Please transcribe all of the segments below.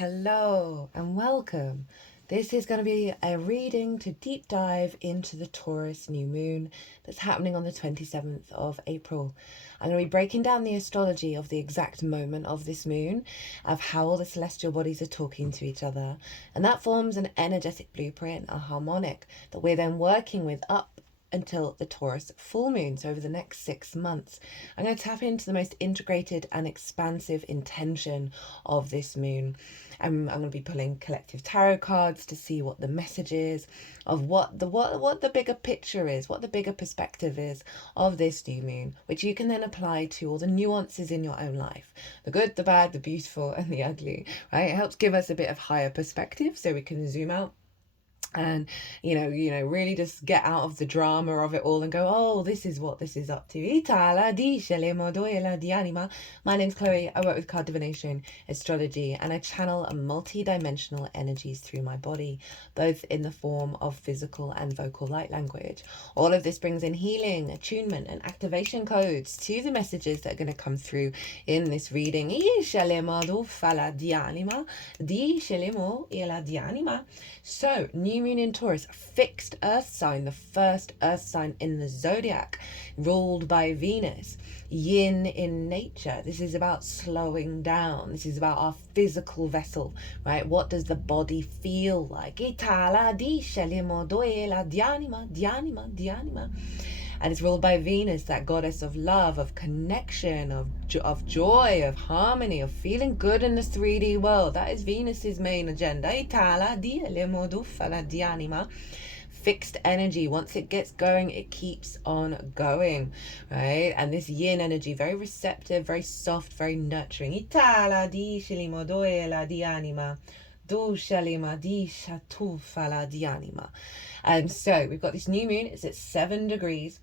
Hello and welcome. This is going to be a reading to deep dive into the Taurus new moon that's happening on the 27th of April. I'm going to be breaking down the astrology of the exact moment of this moon, of how all the celestial bodies are talking to each other, and that forms an energetic blueprint, a harmonic, that we're then working with up until the Taurus full moon, so over the next 6 months. I'm going to tap into the most integrated and expansive intention of this moon. I'm going to be pulling collective tarot cards to see what the message is of what the bigger picture is, what the bigger perspective is of this new moon, which you can then apply to all the nuances in your own life, the good, the bad, the beautiful, and the ugly. Right? It helps give us a bit of higher perspective so we can zoom out and really just get out of the drama of it all and go, oh, this is what this is up to. My name's Chloe. I work with card divination, astrology, and I channel multi-dimensional energies through my body, both in the form of physical and vocal light language. All of this brings in healing, attunement, and activation codes to the messages that are going to come through in this reading. So, new moon in Taurus, fixed earth sign, the first earth sign in the zodiac, ruled by Venus. Yin in nature. This is about slowing down. This is about our physical vessel, right? What does the body feel like? And it's ruled by Venus, that goddess of love, of connection, of joy, of harmony, of feeling good in the 3D world. That is Venus's main agenda. Fixed energy. Once it gets going, it keeps on going, right? And this yin energy, very receptive, very soft, very nurturing. So we've got this new moon. It's at 7 degrees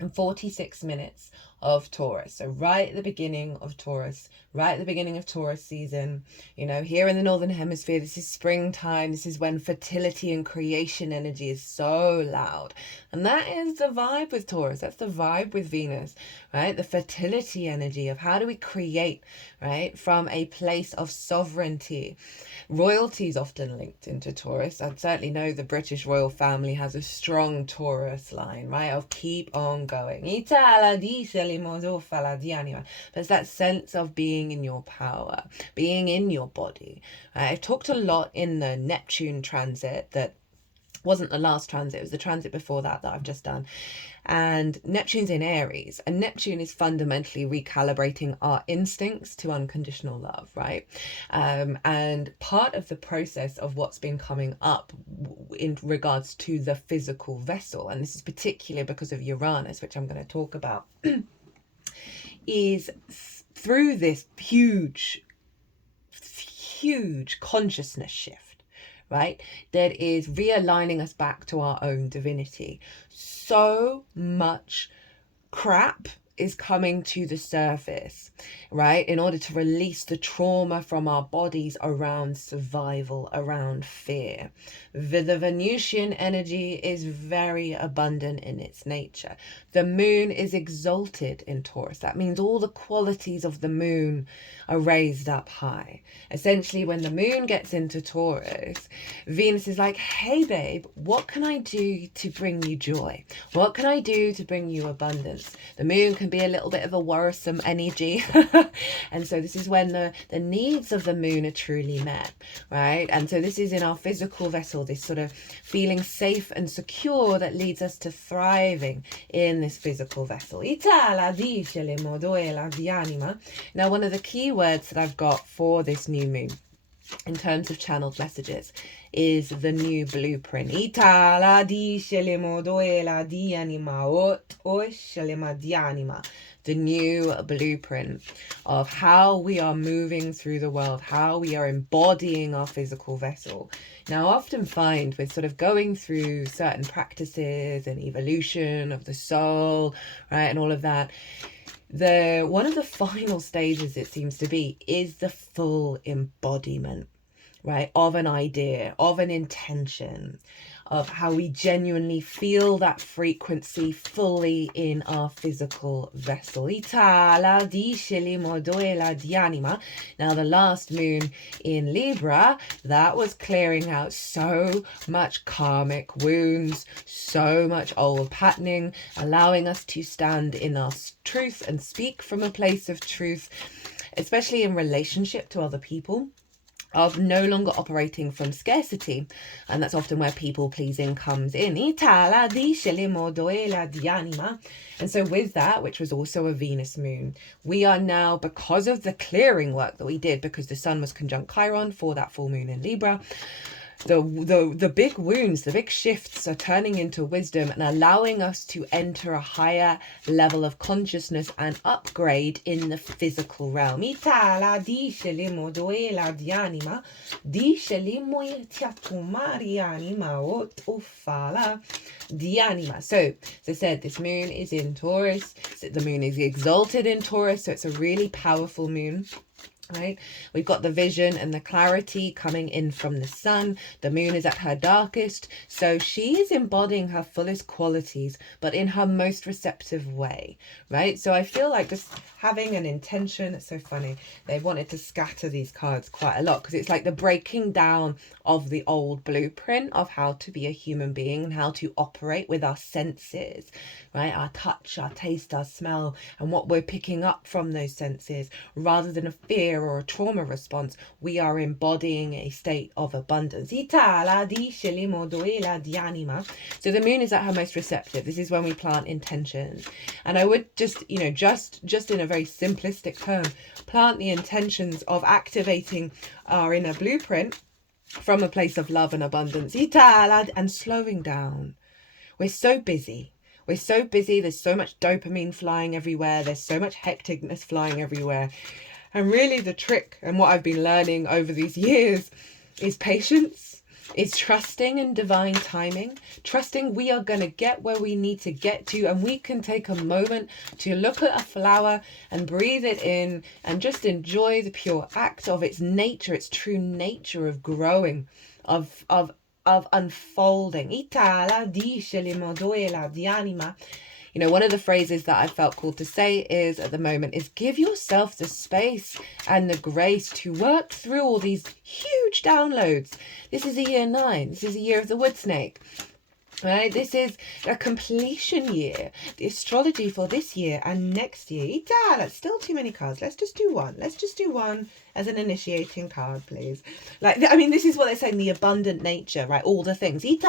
and 46 minutes of Taurus. So right at the beginning of Taurus, right at the beginning of Taurus season, here in the Northern Hemisphere, this is springtime. This is when fertility and creation energy is so loud. And that is the vibe with Taurus. That's the vibe with Venus, right? The fertility energy of how do we create, right? From a place of sovereignty. Royalty is often linked into Taurus. I certainly know the British royal family has a strong Taurus line, right? Of keep on going. But it's that sense of being in your power, being in your body. I've talked a lot in the Neptune transit that wasn't the last transit, it was the transit before that I've just done. And Neptune's in Aries, and Neptune is fundamentally recalibrating our instincts to unconditional love, right? And part of the process of what's been coming up in regards to the physical vessel, and this is particularly because of Uranus, which I'm going to talk about, is through this huge consciousness shift, right? That is realigning us back to our own divinity. So much crap is coming to the surface, right? In order to release the trauma from our bodies around survival, around fear. The Venusian energy is very abundant in its nature. The moon is exalted in Taurus. That means all the qualities of the moon are raised up high. Essentially, when the moon gets into Taurus, Venus is like, hey babe, what can I do to bring you joy? What can I do to bring you abundance? The moon can be a little bit of a worrisome energy. And so this is when the needs of the moon are truly met, right? And so this is in our physical vessel, this sort of feeling safe and secure that leads us to thriving in this physical vessel. Now, one of the key words that I've got for this new moon in terms of channeled messages is the new blueprint. The new blueprint of how we are moving through the world, how we are embodying our physical vessel. Now, I often find with sort of going through certain practices and evolution of the soul, right, and all of that, one of the final stages, it seems to be, is the full embodiment. right, of an idea, of an intention, of how we genuinely feel that frequency fully in our physical vessel. Now, the last moon in Libra, that was clearing out so much karmic wounds, so much old patterning, allowing us to stand in our truth and speak from a place of truth, especially in relationship to other people, of no longer operating from scarcity. And that's often where people pleasing comes in. And so with that, which was also a Venus moon, we are now, because of the clearing work that we did, because the sun was conjunct Chiron for that full moon in Libra, the big wounds, the big shifts are turning into wisdom and allowing us to enter a higher level of consciousness and upgrade in the physical realm. So, as I said, this moon is in Taurus. The moon is exalted in Taurus, so it's a really powerful moon. Right, we've got the vision and the clarity coming in from the sun. The moon is at her darkest, so she is embodying her fullest qualities, but in her most receptive way, right? So I feel like just having an intention. It's so funny, they wanted to scatter these cards quite a lot because it's like the breaking down of the old blueprint of how to be a human being and how to operate with our senses, right? Our touch, our taste, our smell, and what we're picking up from those senses, rather than a fear or a trauma response. We are embodying a state of abundance. So the moon is at her most receptive. This is when we plant intentions. And I would just, just in a very simplistic term, plant the intentions of activating our inner blueprint from a place of love and abundance, and slowing down. We're so busy. There's so much dopamine flying everywhere. There's so much hecticness flying everywhere. And really the trick, and what I've been learning over these years, is patience, is trusting in divine timing, trusting we are going to get where we need to get to, and we can take a moment to look at a flower and breathe it in and just enjoy the pure act of its nature, its true nature of growing, of unfolding. One of the phrases that I felt called to say is at the moment is give yourself the space and the grace to work through all these huge downloads. This is a year 9. This is a year of the wood snake. Right, this is a completion year. The astrology for this year and next year. That's still too many cards. Let's just do one. Let's just do one as an initiating card, please. This is what they're saying, the abundant nature, right? All the things. What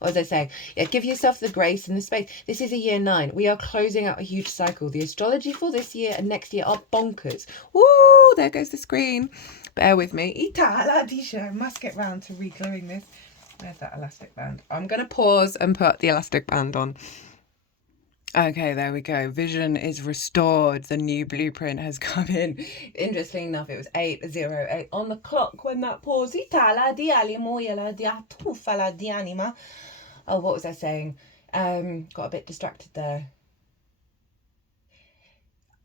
was I saying? Yeah, give yourself the grace and the space. This is a year 9. We are closing out a huge cycle. The astrology for this year and next year are bonkers. Woo! There goes the screen. Bear with me. I must get round to re-gluing this. Where's that elastic band? I'm going to pause and put the elastic band on. Okay, there we go. Vision is restored. The new blueprint has come in. Interesting enough, it was 8:08 on the clock when that paused. Oh, what was I saying? Got a bit distracted there.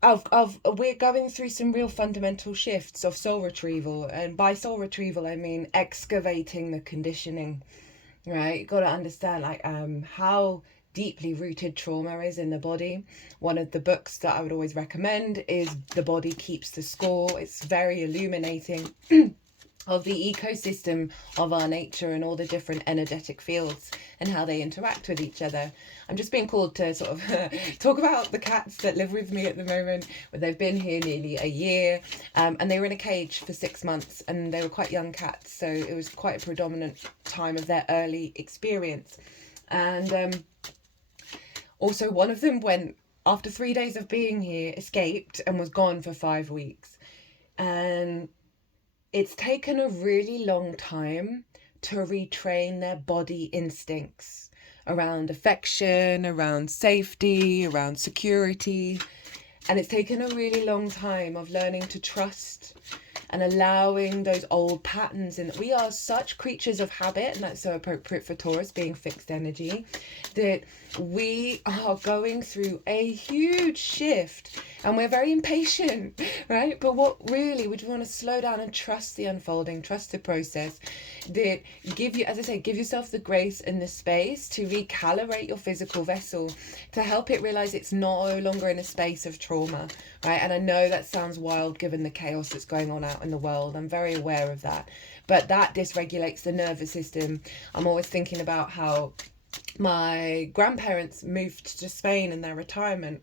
We're going through some real fundamental shifts of soul retrieval, and by soul retrieval I mean excavating the conditioning, right? You've got to understand how deeply rooted trauma is in the body. One of the books that I would always recommend is The Body Keeps the Score. It's very illuminating of the ecosystem of our nature and all the different energetic fields and how they interact with each other. I'm just being called to sort of talk about the cats that live with me at the moment. But they've been here nearly a year, and they were in a cage for 6 months, and they were quite young cats, so it was quite a predominant time of their early experience. And also one of them went, after 3 days of being here, escaped and was gone for 5 weeks. And it's taken a really long time to retrain their body instincts around affection, around safety, around security. And it's taken a really long time of learning to trust and allowing those old patterns. And we are such creatures of habit, and that's so appropriate for Taurus being fixed energy, that we are going through a huge shift and we're very impatient, right? But what really would you want to slow down and trust the unfolding, trust the process, that give you, as I say, give yourself the grace and the space to recalibrate your physical vessel, to help it realize it's no longer in a space of trauma, right? And I know that sounds wild given the chaos that's going on out in the world. I'm very aware of that, but that dysregulates the nervous system. I'm always thinking about how my grandparents moved to Spain in their retirement,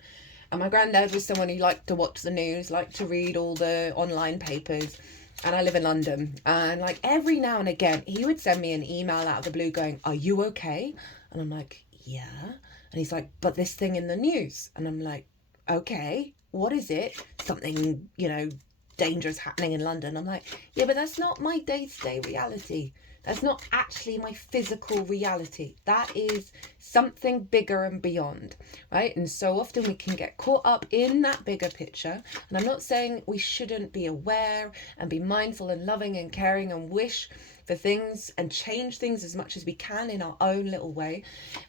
and my granddad was someone who liked to watch the news, liked to read all the online papers, and I live in London, and like every now and again he would send me an email out of the blue going, "Are you okay?" And I'm like, "Yeah." And he's like, "But this thing in the news." And I'm like, "Okay, what is it? Something, you know, dangerous happening in London." I'm like, "Yeah, but that's not my day-to-day reality. That's not actually my physical reality. That is something bigger and beyond," right? And so often we can get caught up in that bigger picture. And I'm not saying we shouldn't be aware and be mindful and loving and caring and wish for things and change things as much as we can in our own little way.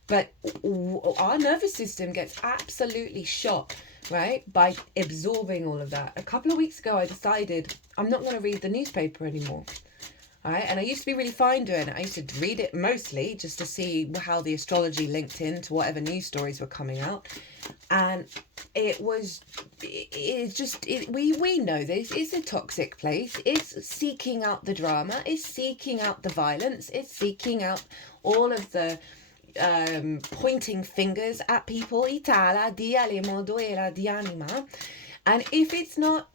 But our nervous system gets absolutely shot, right, by absorbing all of that. A couple of weeks ago, I decided I'm not going to read the newspaper anymore. Right? And I used to be really fine doing it. I used to read it mostly just to see how the astrology linked into whatever news stories were coming out. And we know this. It's a toxic place. It's seeking out the drama. It's seeking out the violence. It's seeking out all of the pointing fingers at people. Itala, diale modo e la dianima. And if it's not,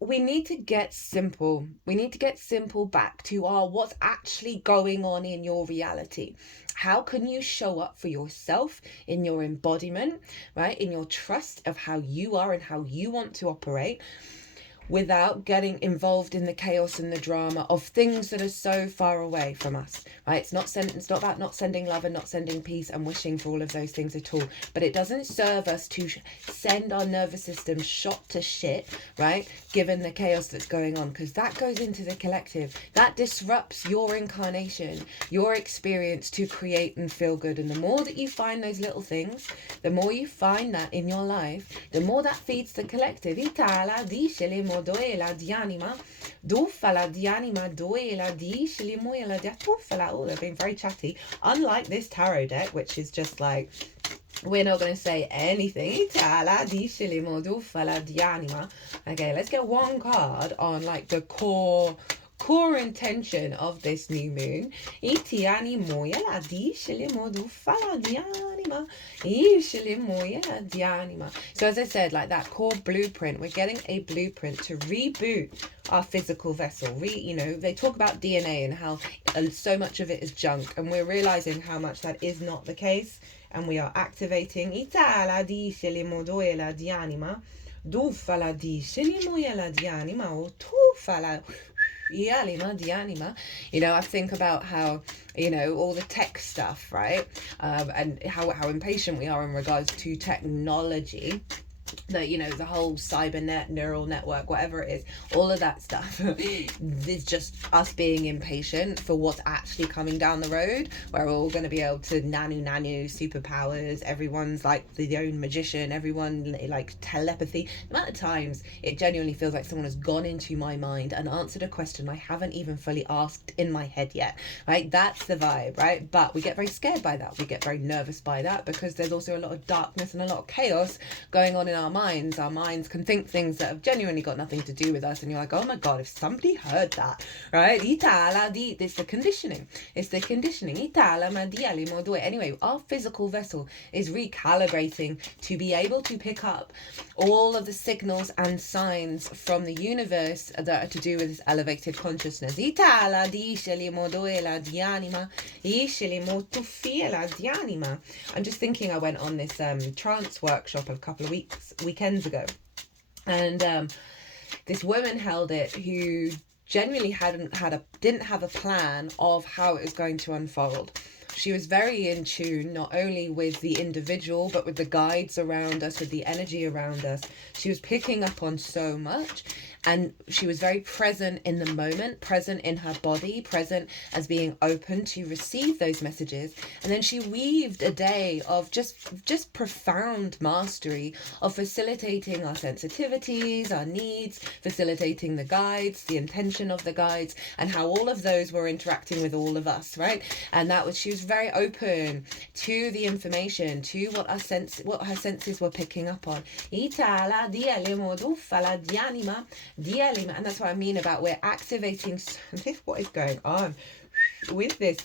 we need to get simple. We need to get simple back to what's actually going on in your reality. How can you show up for yourself in your embodiment, right? In your trust of how you are and how you want to operate, without getting involved in the chaos and the drama of things that are so far away from us, right? It's not about not sending love and not sending peace and wishing for all of those things at all, but it doesn't serve us to send our nervous system shot to shit, right, given the chaos that's going on, because that goes into the collective. That disrupts your incarnation, your experience to create and feel good. And the more that you find those little things, the more you find that in your life, the more that feeds the collective. Itala dice le modoela di anima, dufala di anima doela dice le moela di atufala. Oh, they're being very chatty. Unlike this tarot deck, which is just like, we're not going to say anything. Itala dice le modufala di anima. Okay, let's get one card on like the core intention of this new moon. Itiani moya la dice le modufala di anima. So as I said, like that core blueprint, we're getting a blueprint to reboot our physical vessel. They talk about DNA and how so much of it is junk, and we're realizing how much that is not the case, and we are activating Itala dice le modoela di anima, dufala dice le moela di anima, o tufala. I think about how, all the tech stuff, right? And how impatient we are in regards to technology. The whole cybernet, neural network, whatever it is, all of that stuff is just us being impatient for what's actually coming down the road, where we're all going to be able to nanu superpowers. Everyone's like the own magician, everyone like telepathy. The amount of times it genuinely feels like someone has gone into my mind and answered a question I haven't even fully asked in my head yet, right? That's the vibe, right? But we get very scared by that. We get very nervous by that, because there's also a lot of darkness and a lot of chaos going on in our minds. Our minds can think things that have genuinely got nothing to do with us, and you're like, oh my god, if somebody heard that, right? It's the conditioning. Anyway, our physical vessel is recalibrating to be able to pick up all of the signals and signs from the universe that are to do with this elevated consciousness. I'm just thinking, I went on this trance workshop a couple of weekends ago, and this woman held it who genuinely didn't have a plan of how it was going to unfold. She was very in tune, not only with the individual, but with the guides around us, with the energy around us. She was picking up on so much. And she was very present in the moment, present in her body, present as being open to receive those messages. And then she weaved a day of just profound mastery of facilitating our sensitivities, our needs, facilitating the guides, the intention of the guides, and how all of those were interacting with all of us, right? And she was very open to the information, to what her senses were picking up on. And that's what I mean about we're activating what is going on with this.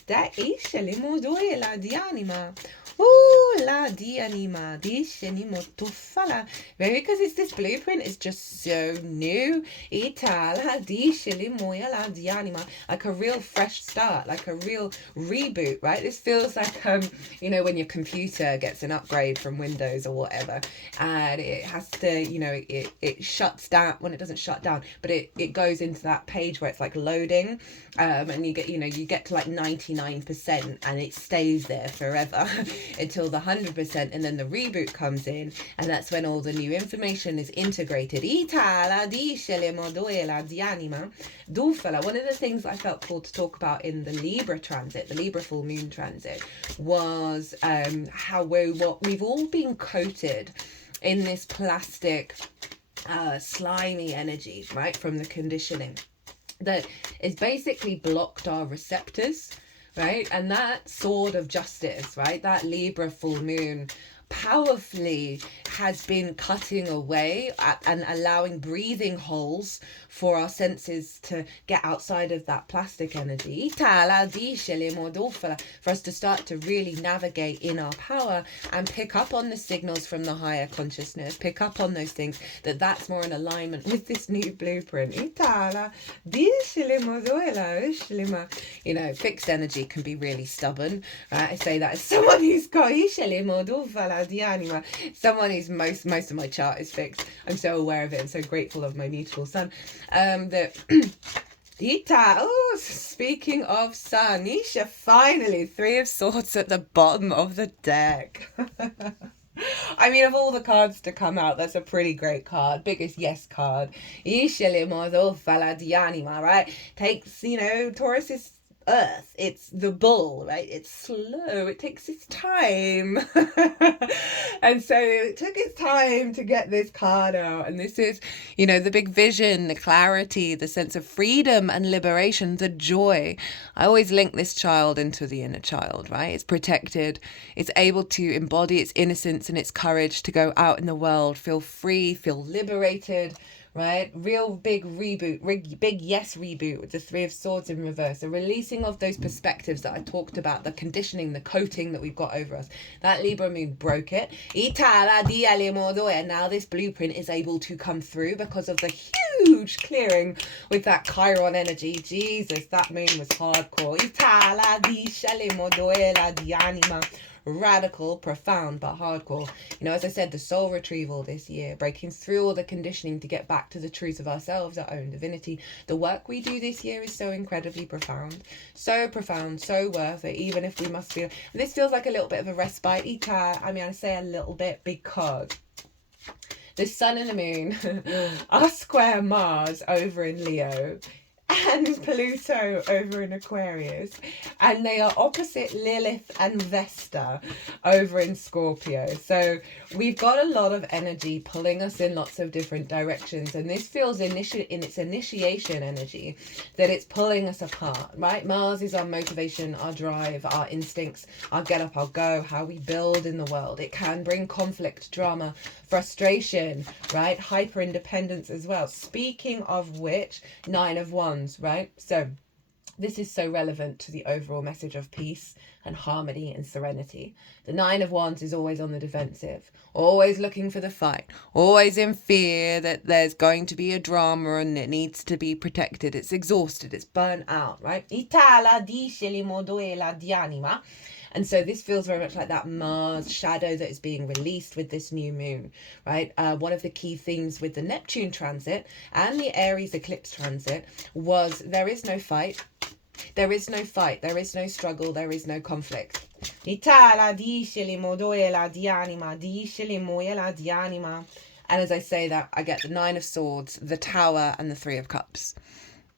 Maybe because it's this blueprint is just so new. Like a real fresh start, like a real reboot, right? This feels like when your computer gets an upgrade from Windows or whatever, and it has to, it shuts down when it doesn't shut down, but it goes into that page where it's like loading, and you get to like 99% and it stays there forever until the 100%, and then the reboot comes in, and that's when all the new information is integrated. One of the things I felt called to talk about in the Libra transit, the Libra full moon transit, was how we've all been coated in this plastic slimy energy, right, from the conditioning that is basically blocked our receptors, right? And that sword of justice, right, that Libra full moon powerfully has been cutting away and allowing breathing holes for our senses to get outside of that plastic energy, for us to start to really navigate in our power and pick up on the signals from the higher consciousness, pick up on those things that's more in alignment with this new blueprint. Fixed energy can be really stubborn, right? I say that as someone who's got someone who's most of my chart is fixed. I'm so aware of it. I'm so grateful of my mutual sun. Speaking of sun, Nisha, finally, 3 of Swords at the bottom of the deck. I mean, of all the cards to come out, that's a pretty great card. Biggest yes card. Right? Takes, Taurus is Earth. It's the bull, right? It's slow. It takes its time. And so it took its time to get this card out. And this is, the big vision, the clarity, the sense of freedom and liberation, the joy. I always link this child into the inner child, right? It's protected. It's able to embody its innocence and its courage to go out in the world, feel free, feel liberated, right? Real big reboot, big yes reboot with the 3 of Swords in reverse. A releasing of those perspectives that I talked about, the conditioning, the coating that we've got over us. That Libra moon broke it. And now this blueprint is able to come through because of the huge clearing with that Chiron energy. Jesus, that moon was hardcore. Radical, profound, but hardcore. As I said, the soul retrieval this year, breaking through all the conditioning to get back to the truth of ourselves, our own divinity. The work we do this year is so incredibly profound, so worth it, even if we must feel. This feels like a little bit of a respite. I say a little bit because the sun and the moon are square Mars over in Leo and Pluto over in Aquarius, and they are opposite Lilith and Vesta over in Scorpio. So we've got a lot of energy pulling us in lots of different directions, and this feels in its initiation energy that it's pulling us apart, right? Mars is our motivation, our drive, our instincts, our get up, our go, how we build in the world. It can bring conflict, drama, frustration, right? Hyper independence as well. Speaking of which, 9 of Wands, right? So this is so relevant to the overall message of peace and harmony and serenity. The 9 of Wands is always on the defensive, always looking for the fight, always in fear that there's going to be a drama and it needs to be protected. It's exhausted, it's burnt out, right? And so this feels very much like that Mars shadow that is being released with this new moon, right? One of the key themes with the Neptune transit and the Aries eclipse transit was there is no fight. There is no fight. There is no struggle. There is no conflict. And And as I say that, I get the 9 of Swords, the Tower, and the 3 of Cups.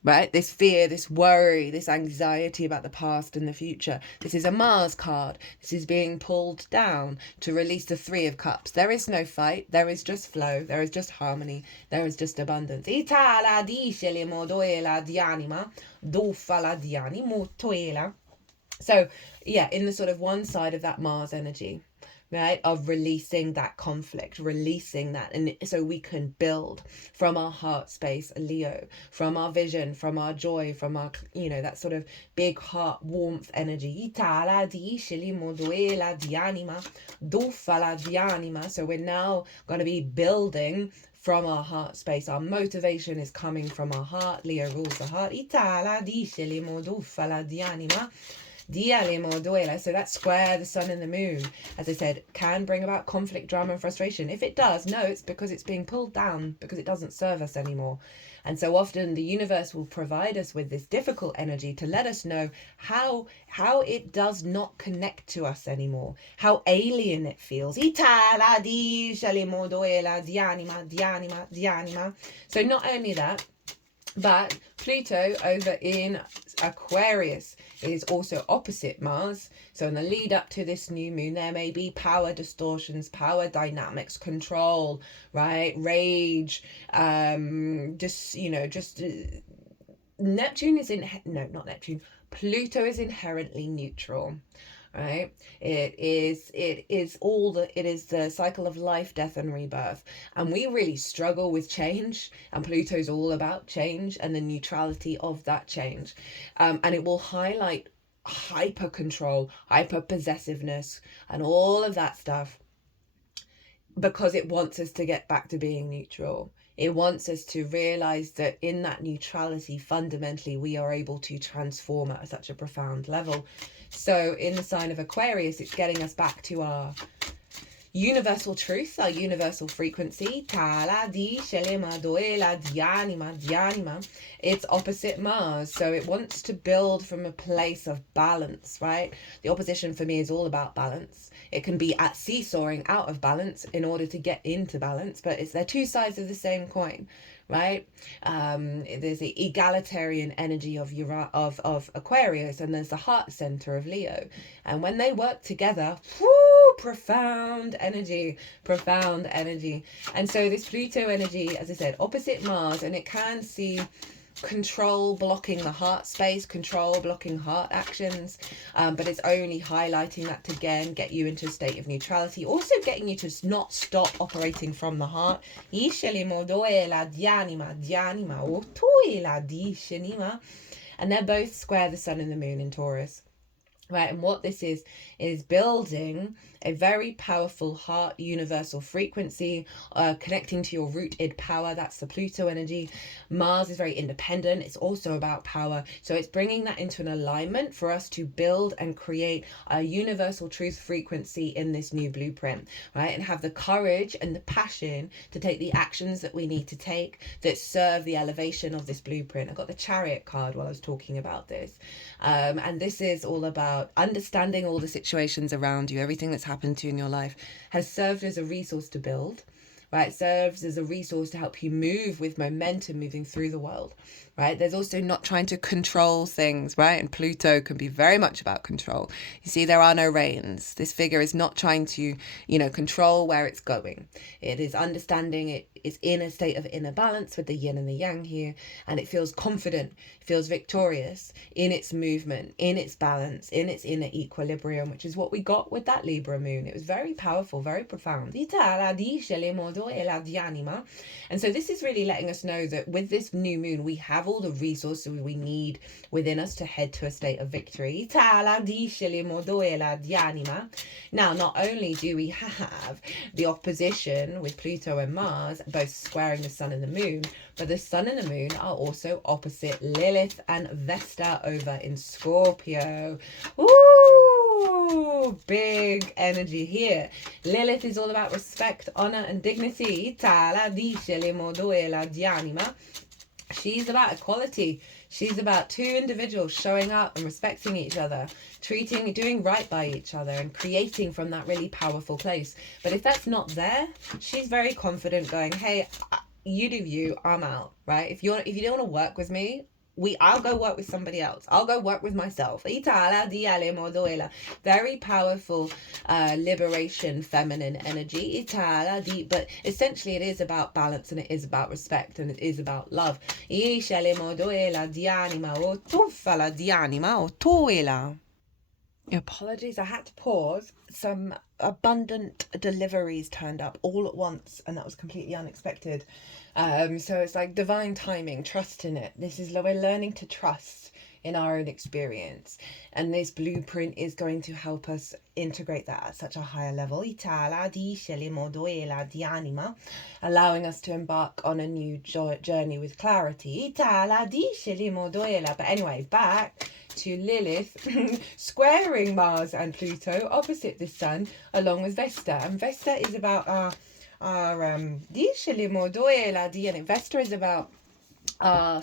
Right? This fear, this worry, this anxiety about the past and the future. This is a Mars card. This is being pulled down to release the 3 of Cups. There is no fight. There is just flow. There is just harmony. There is just abundance. So, yeah, in the sort of one side of that Mars energy, right, of releasing that conflict, releasing that, and so we can build from our heart space, Leo, from our vision, from our joy, from our, you know, that sort of big heart warmth energy. So we're now going to be building from our heart space. Our motivation is coming from our heart. Leo rules the heart. So that square, the sun and the moon, as I said, can bring about conflict, drama, and frustration. If it does, no, it's because it's being pulled down, because it doesn't serve us anymore. And so often the universe will provide us with this difficult energy to let us know how it does not connect to us anymore, how alien it feels. So not only that, but Pluto over in Aquarius is also opposite Mars. So in the lead up to this new moon, there may be power distortions, power dynamics, control, right? Rage, Neptune is not Neptune. Pluto is inherently neutral. Right, it is the cycle of life, death, and rebirth, and we really struggle with change, and Pluto's all about change and the neutrality of that change, and it will highlight hyper control, hyper possessiveness, and all of that stuff, because it wants us to get back to being neutral. It wants us to realize that in that neutrality, fundamentally, we are able to transform at such a profound level. So in the sign of Aquarius, it's getting us back to our universal truth, our universal frequency. It's opposite Mars, so it wants to build from a place of balance, right? The opposition for me is all about balance. It can be at seesawing out of balance in order to get into balance, but they're two sides of the same coin, right? There's the egalitarian energy of Aquarius, and there's the heart center of Leo, and when they work together, profound energy. And so this Pluto energy, as I said, opposite Mars, and it can see control blocking the heart space, control blocking heart actions, but it's only highlighting that to again get you into a state of neutrality, also getting you to not stop operating from the heart. And they're both square the sun and the moon in Taurus. Right, and what this is building a very powerful heart universal frequency, connecting to your rooted power. That's the Pluto energy. Mars is very independent. It's also about power. So it's bringing that into an alignment for us to build and create a universal truth frequency in this new blueprint, right? And have the courage and the passion to take the actions that we need to take that serve the elevation of this blueprint. I got the Chariot card while I was talking about this. And this is all about understanding all the situations around you, everything that's happened to you in your life has served as a resource to build, right? Serves as a resource to help you move with momentum moving through the world, right? There's also not trying to control things, right? And Pluto can be very much about control. You see, there are no reins. This figure is not trying to, control where it's going. It is understanding it is in a state of inner balance with the yin and the yang here, and it feels confident, feels victorious in its movement, in its balance, in its inner equilibrium, which is what we got with that Libra moon. It was very powerful, very profound. And so this is really letting us know that with this new moon, we have all the resources we need within us to head to a state of victory. Now, not only do we have the opposition with Pluto and Mars, both squaring the sun and the moon, but the sun and the moon are also opposite Lilith and Vesta over in Scorpio. Ooh, big energy here. Lilith is all about respect, honor, and dignity. She's about equality. She's about two individuals showing up and respecting each other, doing right by each other, and creating from that really powerful place. But if that's not there, she's very confident, going, "Hey, you do you. I'm out." Right? If you don't want to work with me, I'll go work with somebody else. I'll go work with myself. Very powerful liberation feminine energy. But essentially it is about balance, and it is about respect, and it is about love. Apologies, I had to pause. Some abundant deliveries turned up all at once, and that was completely unexpected. So it's like divine timing, trust in it. We're learning to trust in our own experience, and this blueprint is going to help us integrate that at such a higher level, allowing us to embark on a new journey with clarity. But anyway, back to Lilith squaring Mars and Pluto opposite the Sun, along with Vesta. And Vesta is about Vesta is about our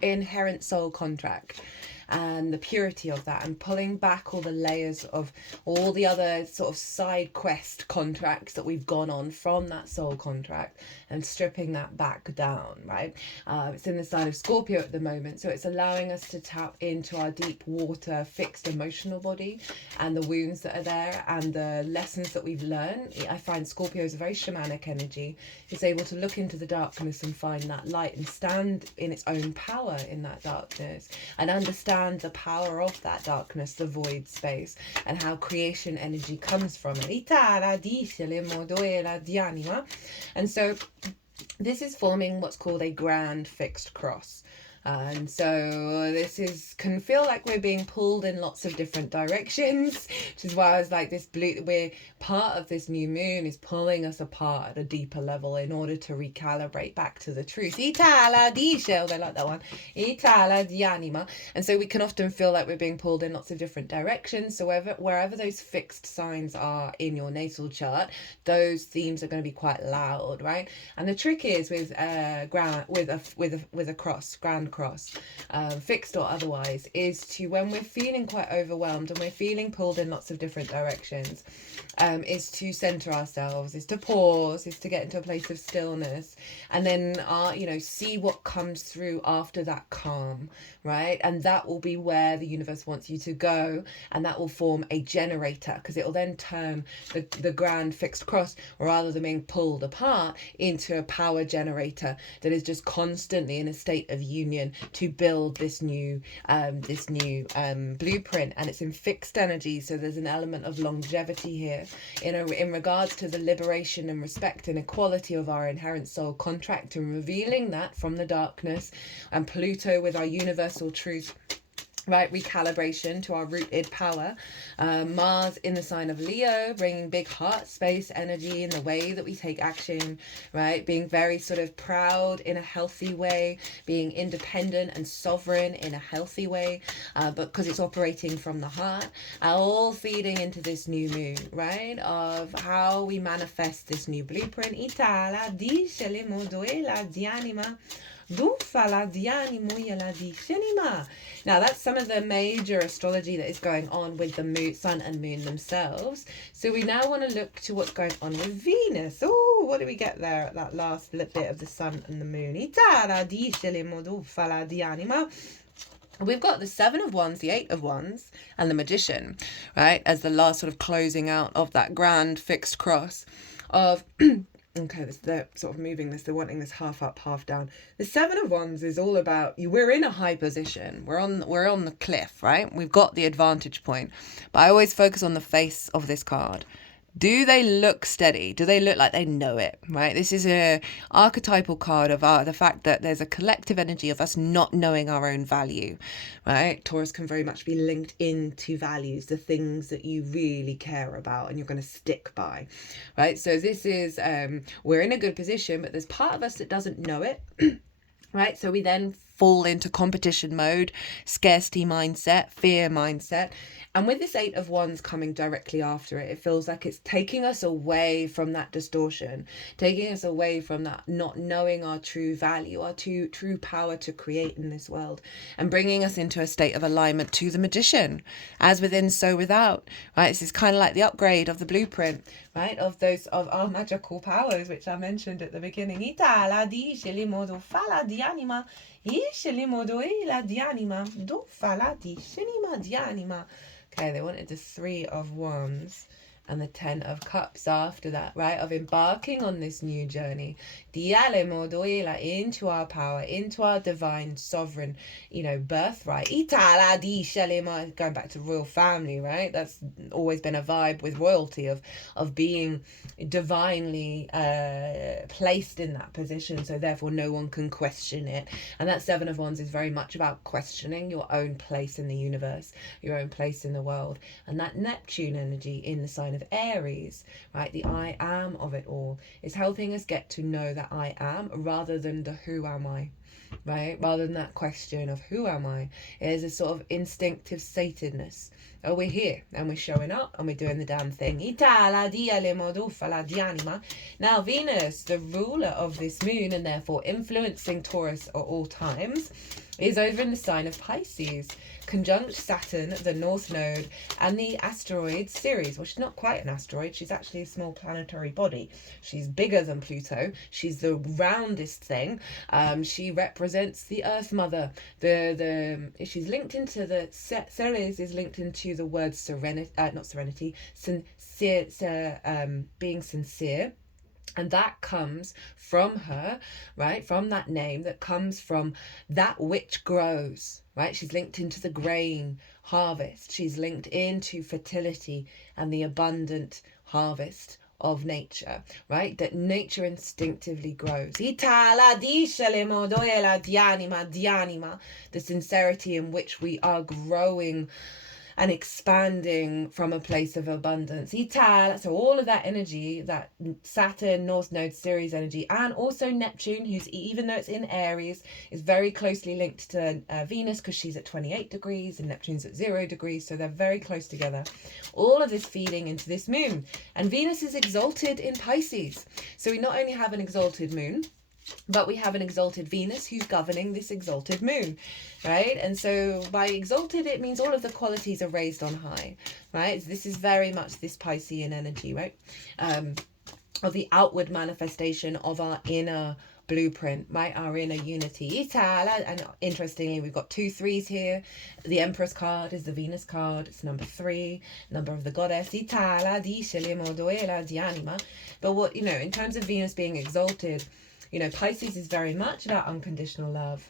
inherent soul contract and the purity of that, and pulling back all the layers of all the other sort of side quest contracts that we've gone on from that soul contract, and stripping that back down, right? It's in the sign of Scorpio at the moment, so it's allowing us to tap into our deep water fixed emotional body and the wounds that are there and the lessons that we've learned. I find Scorpio is a very shamanic energy. It's able to look into the darkness and find that light and stand in its own power in that darkness, and understand the power of that darkness, the void space, and how creation energy comes from it. And so this is forming what's called a grand fixed cross. And so this can feel like we're being pulled in lots of different directions, which is why I was like, we're part of this new moon is pulling us apart at a deeper level in order to recalibrate back to the truth. They like that one. And so we can often feel like we're being pulled in lots of different directions. So wherever those fixed signs are in your natal chart, those themes are going to be quite loud, right? And the trick is with a cross, grand cross, fixed or otherwise, is to, when we're feeling quite overwhelmed and we're feeling pulled in lots of different directions, is to center ourselves, is to pause, is to get into a place of stillness, and then see what comes through after that calm, right? And that will be where the universe wants you to go, and that will form a generator, because it will then turn the grand fixed cross, rather than being pulled apart, into a power generator that is just constantly in a state of union to build this new blueprint. And it's in fixed energy, so there's an element of longevity here in regards to the liberation and respect and equality of our inherent soul contract, and revealing that from the darkness, and Pluto with our universal truth, right? Recalibration to our rooted power. Mars in the sign of Leo, bringing big heart space energy in the way that we take action, right? Being very sort of proud in a healthy way, being independent and sovereign in a healthy way, but because it's operating from the heart, all feeding into this new moon, right? Of how we manifest this new blueprint. Now that's some of the major astrology that is going on with the moon, sun and moon themselves. So we now want to look to what's going on with Venus. Oh, what do we get there at that last bit of the sun and the moon? We've got the Seven of Wands, the Eight of Wands, and the Magician, right? As the last sort of closing out of that grand fixed cross of... Okay, they're sort of moving this, they're wanting this half up, half down. The Seven of Wands is all about we're in a high position. We're on the cliff, right? We've got the advantage point. But I always focus on the face of this card. Do they look steady? Do they look like they know it, right? This is a archetypal card of the fact that there's a collective energy of us not knowing our own value, right? Taurus can very much be linked into values, the things that you really care about and you're going to stick by, right? So this is, we're in a good position, but there's part of us that doesn't know it. Right, so we then fall into competition mode, scarcity mindset, fear mindset. And with this 8 of Wands coming directly after it, it feels like it's taking us away from that distortion, taking us away from that not knowing our true value, our true power to create in this world, and bringing us into a state of alignment to the Magician, as within, so without, right? This is kind of like the upgrade of the blueprint, right? Of our magical powers, which I mentioned at the beginning. Okay, they wanted the 3 of Wands and the 10 of Cups after that, right? Of embarking on this new journey. Into our power, into our divine, sovereign, birthright. Going back to royal family, right? That's always been a vibe with royalty of being divinely placed in that position, so therefore no one can question it. And that 7 of Wands is very much about questioning your own place in the universe, your own place in the world. And that Neptune energy in the sign of Aries, right, the I am of it all, is helping us get to know that I am rather than the who am I, right? Rather than that question of who am I, it is a sort of instinctive satedness. Oh, we're here and we're showing up and we're doing the damn thing. Now Venus, the ruler of this moon and therefore influencing Taurus at all times, is over in the sign of Pisces, conjunct Saturn, the North Node, and the asteroid Ceres. Well, she's not quite an asteroid. She's actually a small planetary body. She's bigger than Pluto. She's the roundest thing. She represents the Earth Mother. She's linked into the Ceres is linked into the word serenity, not serenity, being sincere. And that comes from her, right? From that name that comes from that which grows, right? She's linked into the grain harvest. She's linked into fertility and the abundant harvest of nature, right? That nature instinctively grows. The sincerity in which we are growing and expanding from a place of abundance. So all of that energy, that Saturn, North Node, Ceres energy, and also Neptune, who's, even though it's in Aries, is very closely linked to Venus because she's at 28 degrees and Neptune's at 0 degrees. So they're very close together. All of this feeding into this moon. And Venus is exalted in Pisces. So we not only have an exalted moon, but we have an exalted Venus who's governing this exalted moon, right? And so by exalted, it means all of the qualities are raised on high, right? This is very much this Piscean energy, right? Of the outward manifestation of our inner blueprint, right? Our inner unity. And interestingly, we've got 2 3s here. The Empress card is the Venus card. It's number 3, number of the goddess. But what, in terms of Venus being exalted, Pisces is very much about unconditional love.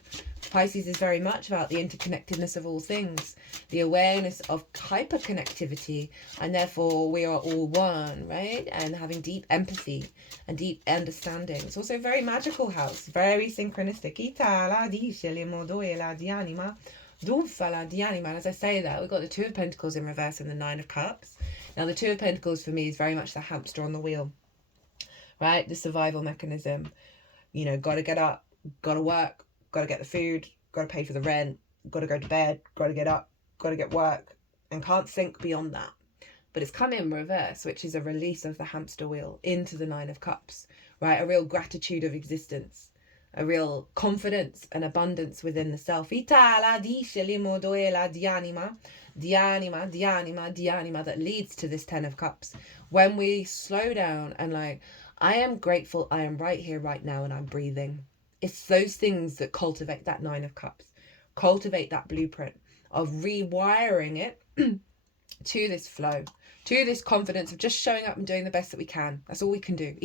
Pisces is very much about the interconnectedness of all things, the awareness of hyperconnectivity, and therefore we are all one, right? And having deep empathy and deep understanding. It's also a very magical house, very synchronistic. And as I say that, we've got the 2 of Pentacles in reverse and the 9 of Cups. Now the 2 of Pentacles for me is very much the hamster on the wheel, right? The survival mechanism. Got to get up, got to work, got to get the food, got to pay for the rent, got to go to bed, got to get up, got to get work, and can't think beyond that. But it's come in reverse, which is a release of the hamster wheel into the 9 of Cups, right? A real gratitude of existence, a real confidence and abundance within the self. That leads to this 10 of Cups. When we slow down and I am grateful, I am right here, right now, and I'm breathing. It's those things that cultivate that 9 of Cups, cultivate that blueprint of rewiring it to this flow, to this confidence of just showing up and doing the best that we can. That's all we can do.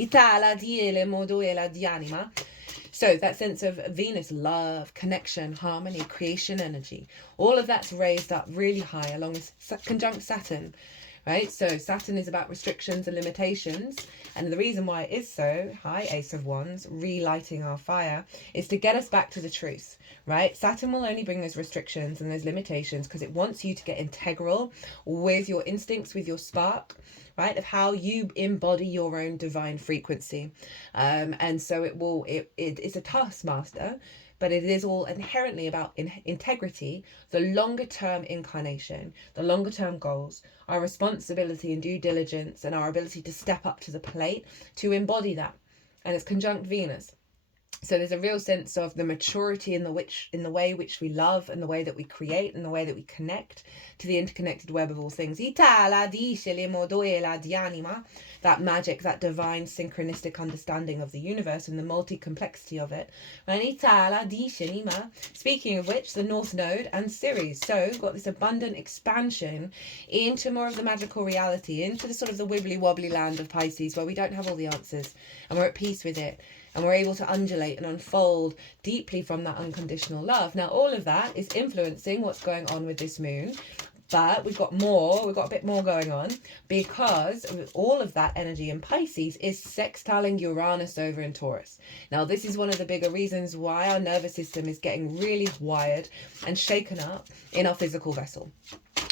So that sense of Venus, love, connection, harmony, creation energy, all of that's raised up really high along with conjunct Saturn. Right, so Saturn is about restrictions and limitations, and the reason why it is so high, Ace of Wands, relighting our fire, is to get us back to the truth, right? Saturn will only bring those restrictions and those limitations because it wants you to get integral with your instincts, with your spark, right, of how you embody your own divine frequency. And so it's a taskmaster but it is all inherently about integrity, the longer term incarnation, the longer term goals, our responsibility and due diligence, and our ability to step up to the plate to embody that. And it's conjunct Venus. So there's a real sense of the maturity in the way which we love, and the way that we create, and the way that we connect to the interconnected web of all things. That magic, that divine synchronistic understanding of the universe and the multi-complexity of it. Speaking of which, the North Node and Ceres. So we've got this abundant expansion into more of the magical reality, into the sort of the wibbly wobbly land of Pisces, where we don't have all the answers and we're at peace with it. And we're able to undulate and unfold deeply from that unconditional love. Now, all of that is influencing what's going on with this moon. But we've got a bit more going on, because all of that energy in Pisces is sextiling Uranus over in Taurus. Now, this is one of the bigger reasons why our nervous system is getting really wired and shaken up in our physical vessel,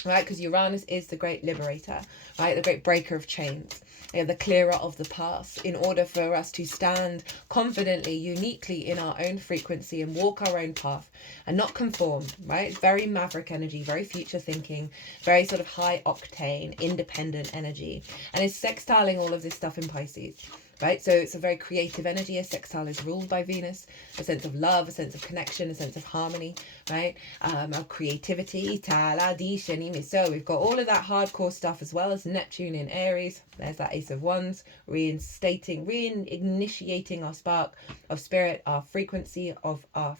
right? Because Uranus is the great liberator, right? The great breaker of chains. The clearer of the path, in order for us to stand confidently, uniquely in our own frequency and walk our own path and not conform, right? It's very maverick energy, very future thinking, very sort of high octane, independent energy. And it's sextiling all of this stuff in Pisces, right? So it's a very creative energy. A sextile is ruled by Venus, a sense of love, a sense of connection, a sense of harmony, right? Of creativity. So we've got all of that hardcore stuff, as well as Neptune in Aries. There's that Ace of Wands, reinitiating our spark of spirit, our frequency of our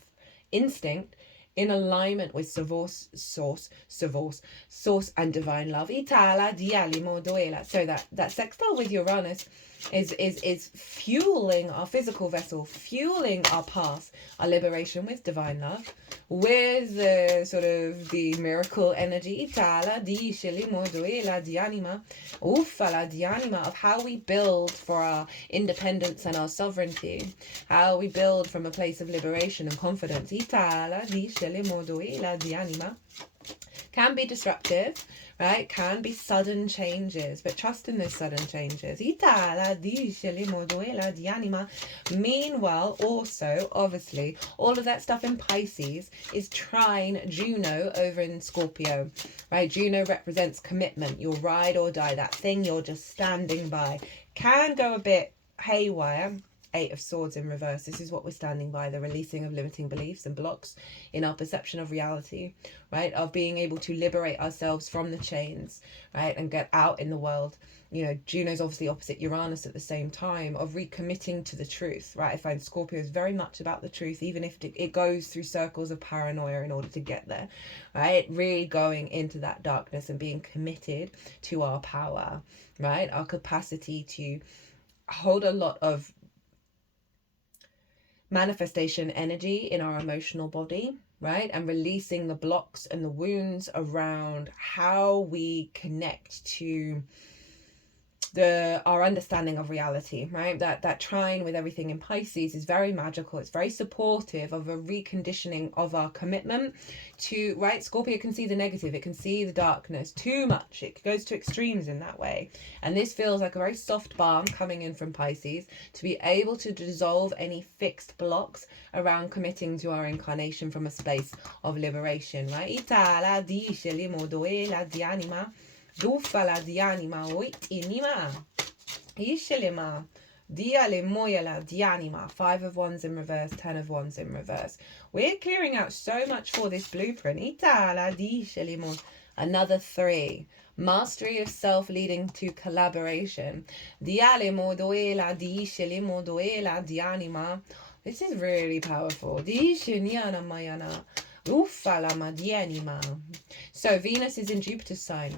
instinct, in alignment with source and divine love. So that sextile with Uranus is fueling our physical vessel, fueling our path, our liberation with divine love, with the sort of the miracle energy of how we build for our independence and our sovereignty, how we build from a place of liberation and confidence. Can be disruptive, right? Can be sudden changes, but trust in those sudden changes. Meanwhile, also, obviously, all of that stuff in Pisces is trine Juno over in Scorpio, right? Juno represents commitment, your ride or die, that thing you're just standing by. Can go a bit haywire. Eight of Swords in reverse. This is what we're standing by, the releasing of limiting beliefs and blocks in our perception of reality, right? Of being able to liberate ourselves from the chains, right? And get out in the world. You know, Juno's obviously opposite Uranus at the same time, of recommitting to the truth, right? I find Scorpio is very much about the truth, even if it goes through circles of paranoia in order to get there, right? Really going into that darkness and being committed to our power, right? Our capacity to hold a lot of manifestation energy in our emotional body, right? And releasing the blocks and the wounds around how we connect to our understanding of reality, right? That trine with everything in Pisces is very magical. It's very supportive of a reconditioning of our commitment to, right? Scorpio can see the negative. It can see the darkness too much. It goes to extremes in that way. And this feels like a very soft balm coming in from Pisces to be able to dissolve any fixed blocks around committing to our incarnation from a space of liberation, right? Dufala di anima oit inima. Ishelima. Diale moyala di anima. 5 of Wands in reverse, 10 of Wands in reverse. We're clearing out so much for this blueprint. Itala di shelimo. Another 3. Mastery of self leading to collaboration. Diale modoela di shelimo doela di anima. This is really powerful. Di sheniana mayana. So Venus is in Jupiter's sign.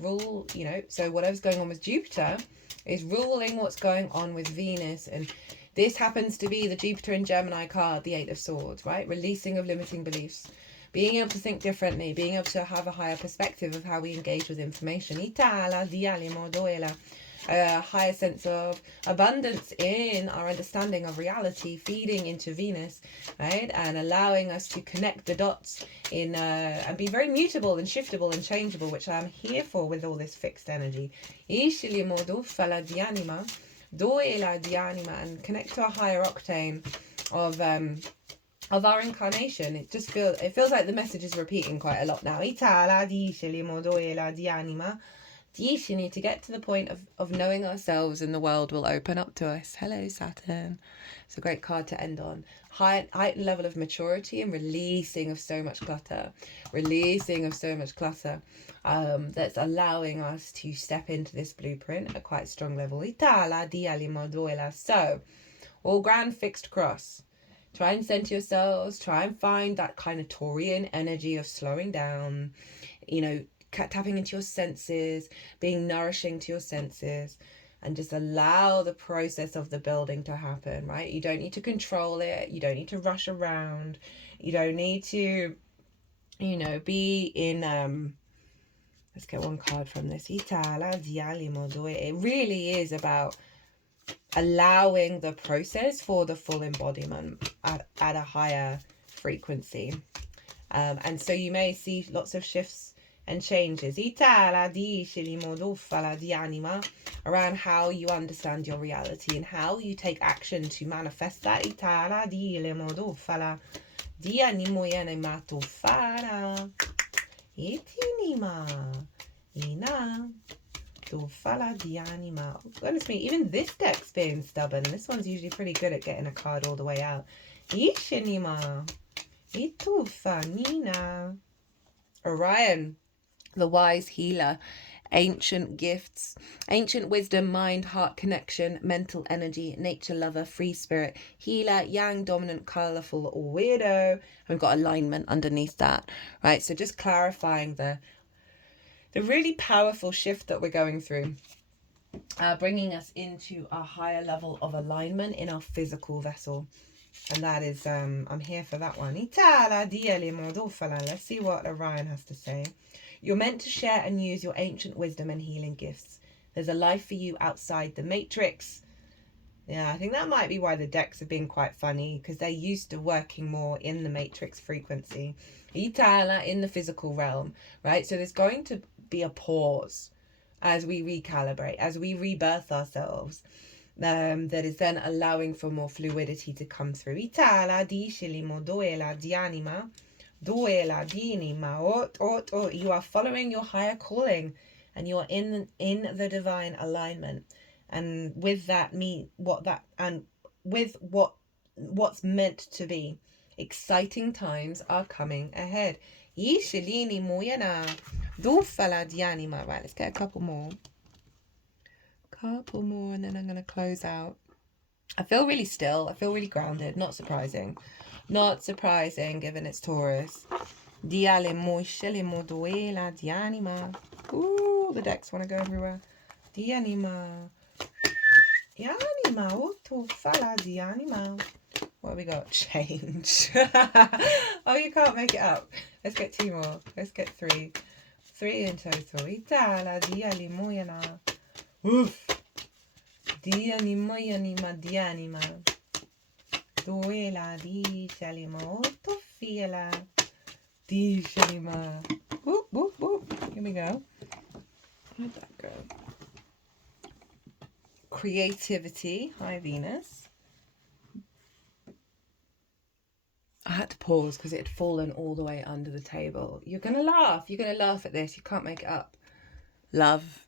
So whatever's going on with Jupiter is ruling what's going on with Venus. And this happens to be the Jupiter in Gemini card, the 8 of Swords, right? Releasing of limiting beliefs. Being able to think differently. Being able to have a higher perspective of how we engage with information. A higher sense of abundance in our understanding of reality, feeding into Venus, right? And allowing us to connect the dots in and be very mutable and shiftable and changeable, which I'm here for with all this fixed energy. And connect to a higher octane of of our incarnation. It feels like the message is repeating quite a lot now. You need to get to the point of knowing ourselves, and the world will open up to us. Hello, Saturn. It's a great card to end on. Heightened level of maturity and releasing of so much clutter. That's allowing us to step into this blueprint at a quite strong level. So, all grand fixed cross. Try and center yourselves. Try and find that kind of Taurian energy of slowing down. You know, tapping into your senses, being nourishing to your senses, and just allow the process of the building to happen, right? You don't need to control it. You don't need to rush around. You don't need to, you know, be in, let's get one card from this. It really is about allowing the process for the full embodiment at a higher frequency. And so you may see lots of shifts and changes around how you understand your reality and how you take action to manifest that. Goodness me, even this deck's being stubborn. This one's usually pretty good at getting a card all the way out. Orion, the wise healer, ancient gifts, ancient wisdom, mind, heart connection, mental energy, nature lover, free spirit, healer, yang, dominant, colorful, or weirdo. And we've got alignment underneath that, right? So just clarifying the really powerful shift that we're going through, bringing us into a higher level of alignment in our physical vessel. And that is, I'm here for that one. Let's see what Orion has to say. You're meant to share and use your ancient wisdom and healing gifts. There's a life for you outside the matrix. Yeah, I think that might be why the decks have been quite funny, because they're used to working more in the matrix frequency. In the physical realm, right? So there's going to be a pause as we recalibrate, as we rebirth ourselves. That is then allowing for more fluidity to come through. You are following your higher calling, and you are in the divine alignment. And with that, what's meant to be. Exciting times are coming ahead. Right, let's get a couple more, and then I'm going to close out. I feel really still. I feel really grounded. Not surprising given it's Taurus. Ooh, the decks want to go everywhere. What have we got? Change. Oh, you can't make it up. Let's get two more. Let's get three. Three in total. Oof. Whoop, whoop, whoop. Here we go. Where'd that go? Creativity. Hi, Venus. I had to pause because it had fallen all the way under the table. You're going to laugh. You're going to laugh at this. You can't make it up. Love.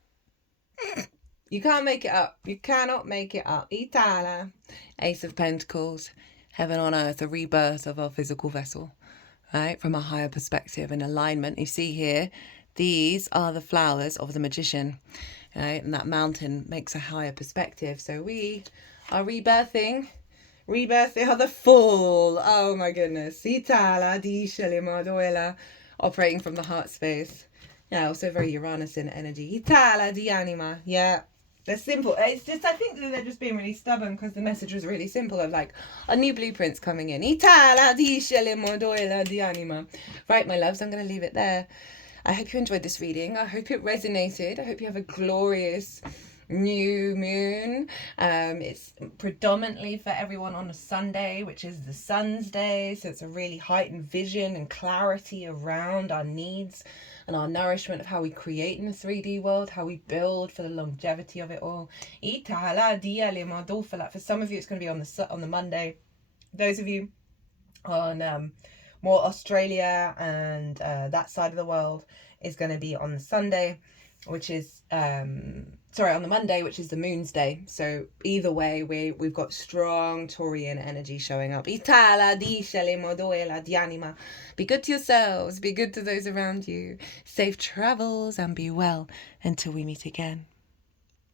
You can't make it up. You cannot make it up. Itala. Ace of Pentacles. Heaven on earth. A rebirth of our physical vessel. Right? From a higher perspective and alignment. You see here, these are the flowers of the magician. Right? And that mountain makes a higher perspective. So we are rebirthing of the full. Oh my goodness. Operating from the heart space. Yeah, also very Uranus in energy. Yeah. They're simple. It's just, I think that they're just being really stubborn because the message was really simple of like, a new blueprint's coming in. Right, my loves, I'm going to leave it there. I hope you enjoyed this reading. I hope it resonated. I hope you have a glorious new moon. It's predominantly for everyone on a Sunday, which is the Sun's day. So it's a really heightened vision and clarity around our needs and our nourishment of how we create in the 3D world, how we build for the longevity of it all. For some of you, it's going to be on the Monday. Those of you on more Australia and that side of the world is going to be on the Sunday, which is on the Monday, which is the moon's day. So either way, we've got strong Taurian energy showing up. Itala dishele modoela dianima. Be good to yourselves, be good to those around you. Safe travels and be well until we meet again.